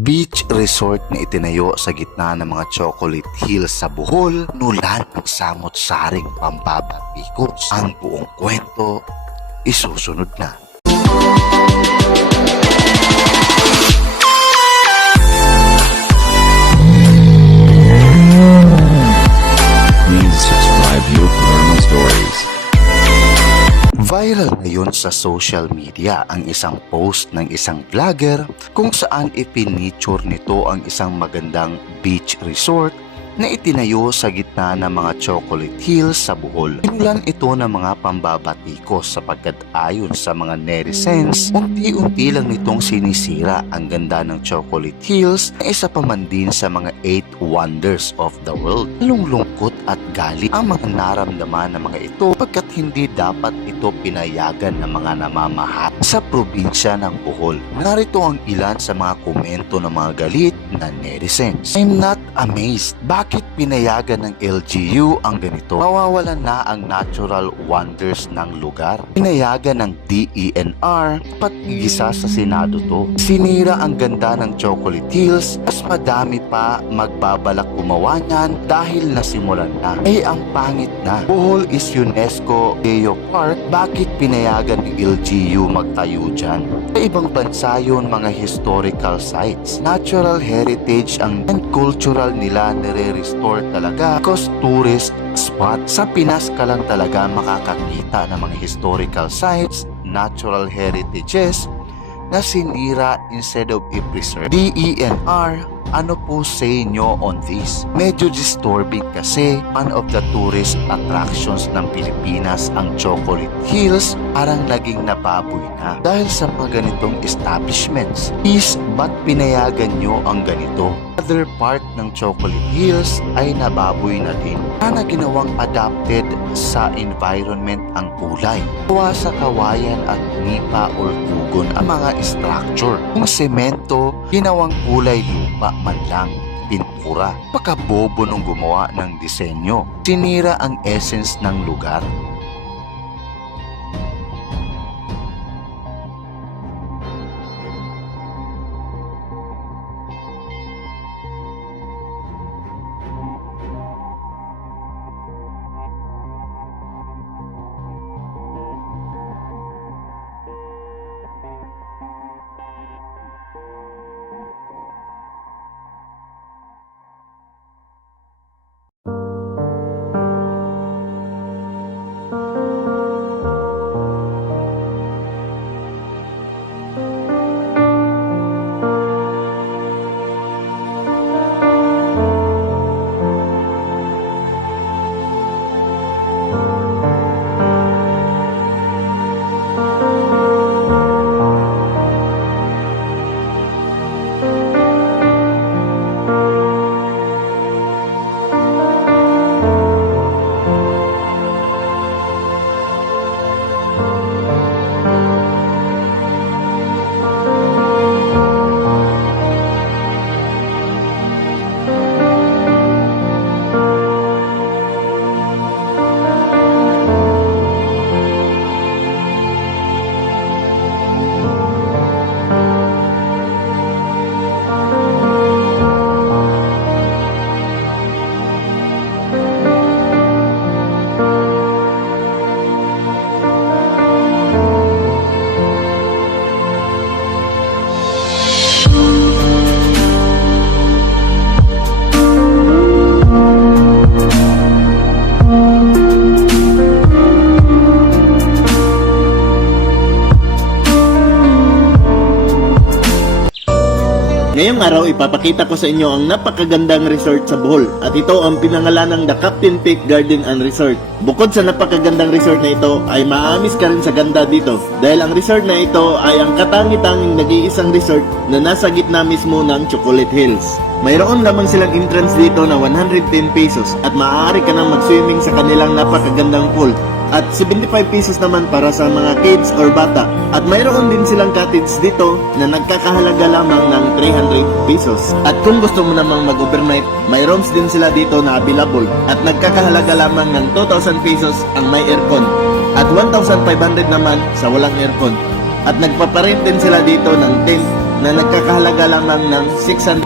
Beach resort na itinayo sa gitna ng mga chocolate hills sa Bohol, nulan ng samot-saring pambabatikos. Ang buong kwento, isusunod na. Please subscribe to Paranormal Stories. Viral ngayon sa social media ang isang post ng isang vlogger kung saan ipiniture nito ang isang magandang beach resort na itinayo sa gitna ng mga chocolate hills sa Bohol. Pinulan ito ng mga pambabatikos sapagkat ayon sa mga netizens, unti-unti lang nitong sinisira ang ganda ng chocolate hills na isa pa man din sa mga 8 wonders of the world. Lungkot at galit ang mga naramdaman ng mga ito pagkat hindi dapat ito pinayagan ng mga namamahat sa probinsya ng Bohol. Narito ang ilan sa mga komento ng mga galit na netizens. I'm not amazed. Bakit pinayagan ng LGU ang ganito? Mawawalan na ang natural wonders ng lugar. Pinayagan ng DENR, patigisa sa Senado to. Sinira ang ganda ng chocolate hills, mas madami pa magbabalak gumawa niyan dahil nasimulan na. Eh ang pangit na. Bohol is UNESCO Geo Park, bakit pinayagan ng LGU magtayo dyan? Sa ibang bansa yun mga historical sites. Natural heritage ang cultural nila nire-restore talaga because tourist spot. Sa Pinas ka lang talaga makakakita ng mga historical sites, natural heritages na sinira instead of i-preserve. DENR, ano po sa inyo on this? Medyo disturbing kasi one of the tourist attractions ng Pilipinas ang Chocolate Hills parang naging nababoy na dahil sa mga ganitong establishments. Please, ba't pinayagan nyo ang ganito? Other part ng Chocolate Hills ay nababoy na din. Sana ginawang adapted sa environment ang kulay. Gawa sa kawayan at nipa or tugon ang mga structure. Kung semento, ginawang kulay lupa man lang, pintura. Pakabobo nung gumawa ng disenyo. Sinira ang essence ng lugar. Ngayong araw, ipapakita ko sa inyo ang napakagandang resort sa Bohol at ito ang pinangalan ng The Captain Peak Garden and Resort. Bukod sa napakagandang resort na ito, ay maamis ka rin sa ganda dito dahil ang resort na ito ay ang katangi-tanging nag-iisang resort na nasa gitna mismo ng Chocolate Hills. Mayroon lamang silang entrance dito na 110 pesos at maaari ka nang mag-swimming sa kanilang napakagandang pool. At 75 pesos naman para sa mga kids or bata. At mayroon din silang cottage dito na nagkakahalaga lamang ng 300 pesos. At kung gusto mo namang mag-overnight, may rooms din sila dito na available. At nagkakahalaga lamang ng 2,000 pesos ang may aircon. At 1,500 naman sa walang aircon. At nagpaparent din sila dito ng tent na nagkakahalaga lamang ng 600